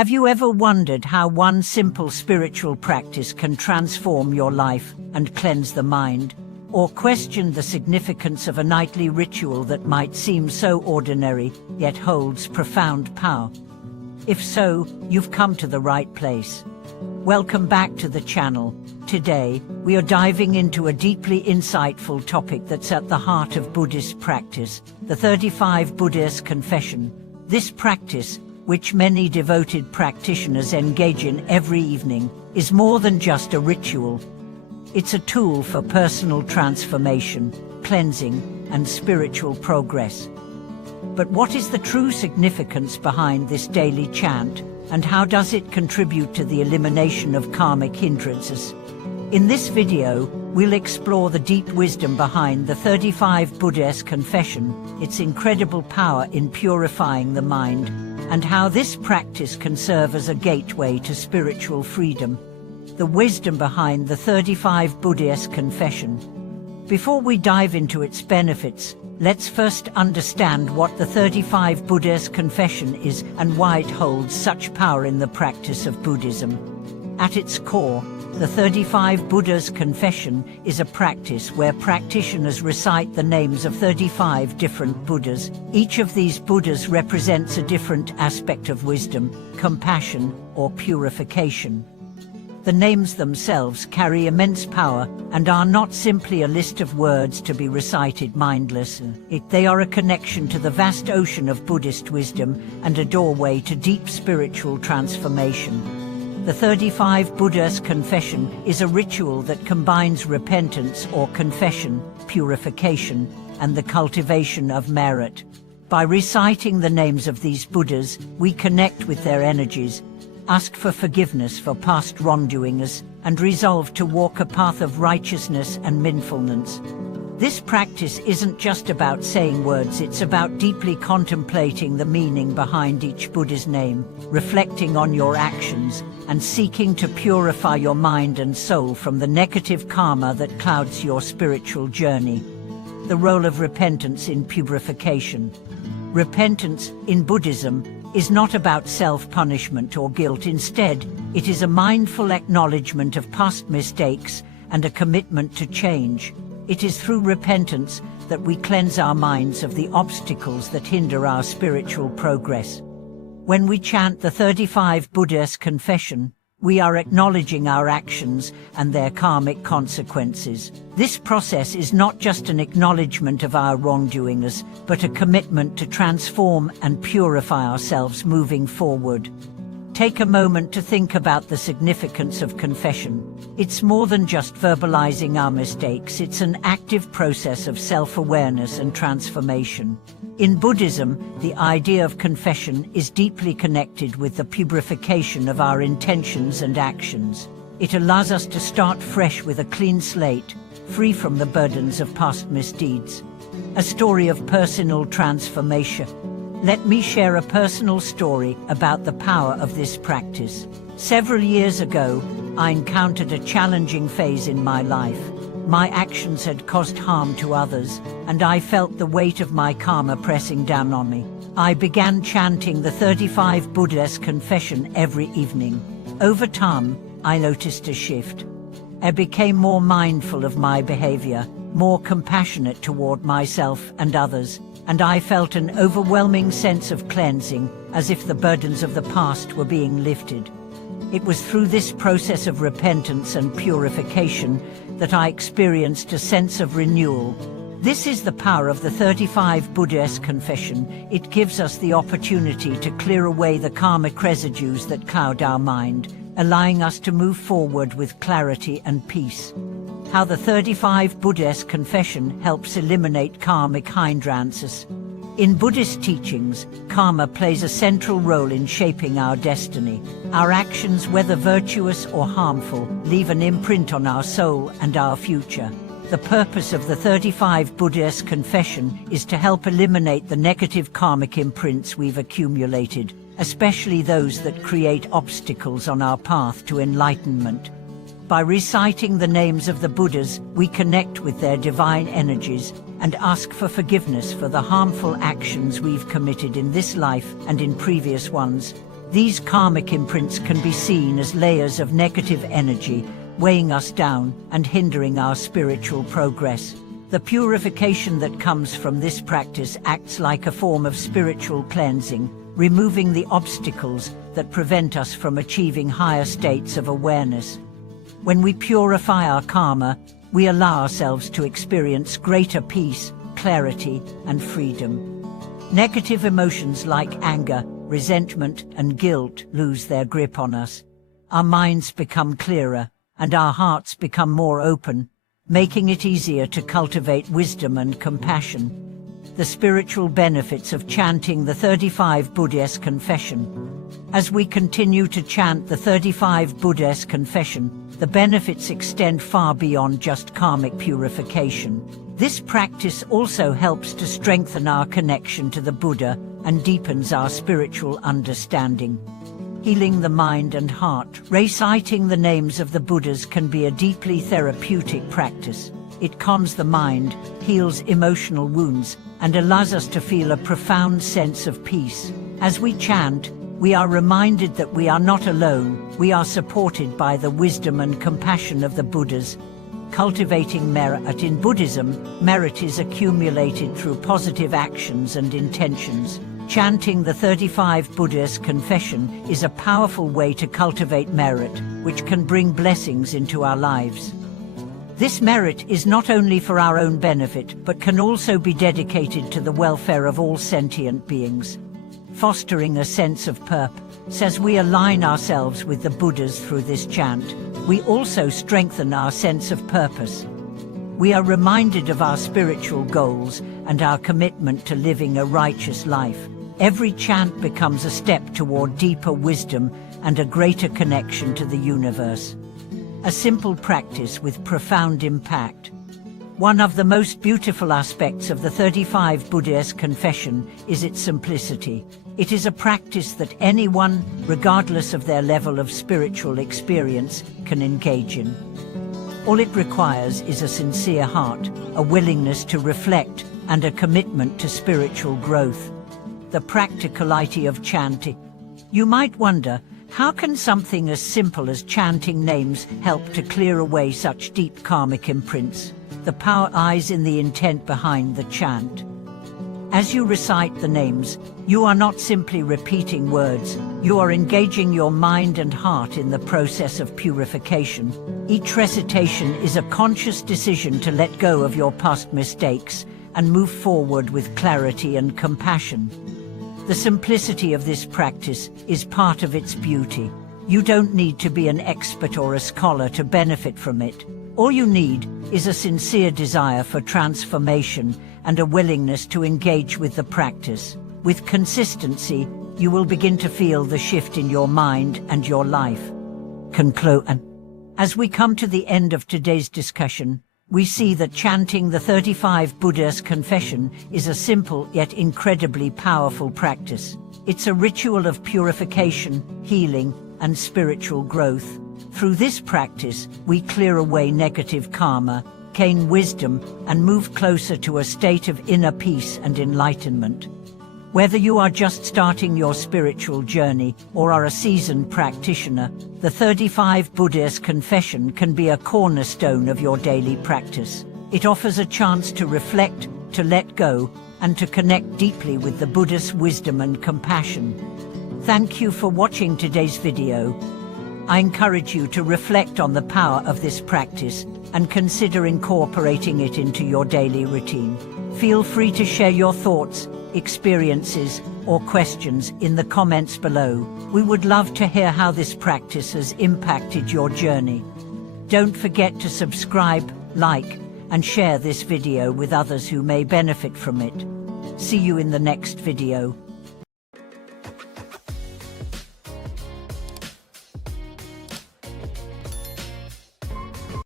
Have you ever wondered how one simple spiritual practice can transform your life and cleanse the mind? Or questioned the significance of a nightly ritual that might seem so ordinary, yet holds profound power? If so, you've come to the right place. Welcome back to the channel. Today, we are diving into a deeply insightful topic that's at the heart of Buddhist practice, the 35 Buddhas Confession. This practice, which many devoted practitioners engage in every evening, is more than just a ritual. It's a tool for personal transformation, cleansing, and spiritual progress. But what is the true significance behind this daily chant, and how does it contribute to the elimination of karmic hindrances? In this video, we'll explore the deep wisdom behind the 35 Buddhas Confession, its incredible power in purifying the mind, and how this practice can serve as a gateway to spiritual freedom. The wisdom behind the 35 Buddhas Confession. Before we dive into its benefits, let's first understand what the 35 Buddhas Confession is and why it holds such power in the practice of Buddhism. At its core, the 35 Buddhas Confession is a practice where practitioners recite the names of 35 different Buddhas. Each of these Buddhas represents a different aspect of wisdom, compassion, or purification. The names themselves carry immense power and are not simply a list of words to be recited mindlessly. They are a connection to the vast ocean of Buddhist wisdom and a doorway to deep spiritual transformation. The 35 Buddhas Confession is a ritual that combines repentance or confession, purification, and the cultivation of merit. By reciting the names of these Buddhas, we connect with their energies, ask for forgiveness for past wrongdoings, and resolve to walk a path of righteousness and mindfulness. This practice isn't just about saying words, it's about deeply contemplating the meaning behind each Buddha's name, reflecting on your actions, and seeking to purify your mind and soul from the negative karma that clouds your spiritual journey. The role of repentance in purification. Repentance, in Buddhism, is not about self-punishment or guilt. Instead, it is a mindful acknowledgement of past mistakes and a commitment to change. It is through repentance that we cleanse our minds of the obstacles that hinder our spiritual progress. When we chant the 35 Buddhas Confession, we are acknowledging our actions and their karmic consequences. This process is not just an acknowledgement of our wrongdoings, but a commitment to transform and purify ourselves moving forward. Take a moment to think about the significance of confession. It's more than just verbalizing our mistakes, it's an active process of self-awareness and transformation. In Buddhism, the idea of confession is deeply connected with the purification of our intentions and actions. It allows us to start fresh with a clean slate, free from the burdens of past misdeeds. A story of personal transformation. Let me share a personal story about the power of this practice. Several years ago, I encountered a challenging phase in my life. My actions had caused harm to others, and I felt the weight of my karma pressing down on me. I began chanting the 35 Buddhas Confession every evening. Over time, I noticed a shift. I became more mindful of my behavior, more compassionate toward myself and others, and I felt an overwhelming sense of cleansing, as if the burdens of the past were being lifted. It was through this process of repentance and purification that I experienced a sense of renewal. This is the power of the 35 Buddhas Confession. It gives us the opportunity to clear away the karmic residues that cloud our mind, allowing us to move forward with clarity and peace. How the 35 Buddhas Confession helps eliminate karmic hindrances. In Buddhist teachings, karma plays a central role in shaping our destiny. Our actions, whether virtuous or harmful, leave an imprint on our soul and our future. The purpose of the 35 Buddhas Confession is to help eliminate the negative karmic imprints we've accumulated, especially those that create obstacles on our path to enlightenment. By reciting the names of the Buddhas, we connect with their divine energies and ask for forgiveness for the harmful actions we've committed in this life and in previous ones. These karmic imprints can be seen as layers of negative energy, weighing us down and hindering our spiritual progress. The purification that comes from this practice acts like a form of spiritual cleansing, removing the obstacles that prevent us from achieving higher states of awareness. When we purify our karma, we allow ourselves to experience greater peace, clarity, and freedom. Negative emotions like anger, resentment, and guilt lose their grip on us. Our minds become clearer, and our hearts become more open, making it easier to cultivate wisdom and compassion. The spiritual benefits of chanting the 35 Buddhist confession. As we continue to chant the 35 Buddhist confession, the benefits extend far beyond just karmic purification. This practice also helps to strengthen our connection to the Buddha and deepens our spiritual understanding. Healing the mind and heart. Reciting the names of the Buddhas can be a deeply therapeutic practice. It calms the mind, heals emotional wounds, and allows us to feel a profound sense of peace. As we chant, we are reminded that we are not alone. We are supported by the wisdom and compassion of the Buddhas. Cultivating merit. In Buddhism, merit is accumulated through positive actions and intentions. Chanting the 35 Buddhist confession is a powerful way to cultivate merit, which can bring blessings into our lives. This merit is not only for our own benefit, but can also be dedicated to the welfare of all sentient beings. Fostering a sense of purpose. As we align ourselves with the Buddhas through this chant, we also strengthen our sense of purpose. We are reminded of our spiritual goals and our commitment to living a righteous life. Every chant becomes a step toward deeper wisdom and a greater connection to the universe. A simple practice with profound impact. One of the most beautiful aspects of the 35 Buddhist confession is its simplicity. It is a practice that anyone, regardless of their level of spiritual experience, can engage in. All it requires is a sincere heart, a willingness to reflect, and a commitment to spiritual growth. The practicality of chanting. You might wonder, how can something as simple as chanting names help to clear away such deep karmic imprints? The power lies in the intent behind the chant. As you recite the names, you are not simply repeating words, you are engaging your mind and heart in the process of purification. Each recitation is a conscious decision to let go of your past mistakes and move forward with clarity and compassion. The simplicity of this practice is part of its beauty. You don't need to be an expert or a scholar to benefit from it. All you need is a sincere desire for transformation and a willingness to engage with the practice. With consistency, you will begin to feel the shift in your mind and your life. Conclusion. As we come to the end of today's discussion, we see that chanting the 35 Buddhist confession is a simple yet incredibly powerful practice. It's a ritual of purification, healing, and spiritual growth. Through this practice, we clear away negative karma, gain wisdom, and move closer to a state of inner peace and enlightenment. Whether you are just starting your spiritual journey or are a seasoned practitioner, the 35 Buddhist confession can be a cornerstone of your daily practice. It offers a chance to reflect, to let go, and to connect deeply with the Buddha's wisdom and compassion. Thank you for watching today's video. I encourage you to reflect on the power of this practice and consider incorporating it into your daily routine. Feel free to share your thoughts, experiences, or questions in the comments below. We would love to hear how this practice has impacted your journey. Don't forget to subscribe, like, and share this video with others who may benefit from it. See you in the next video.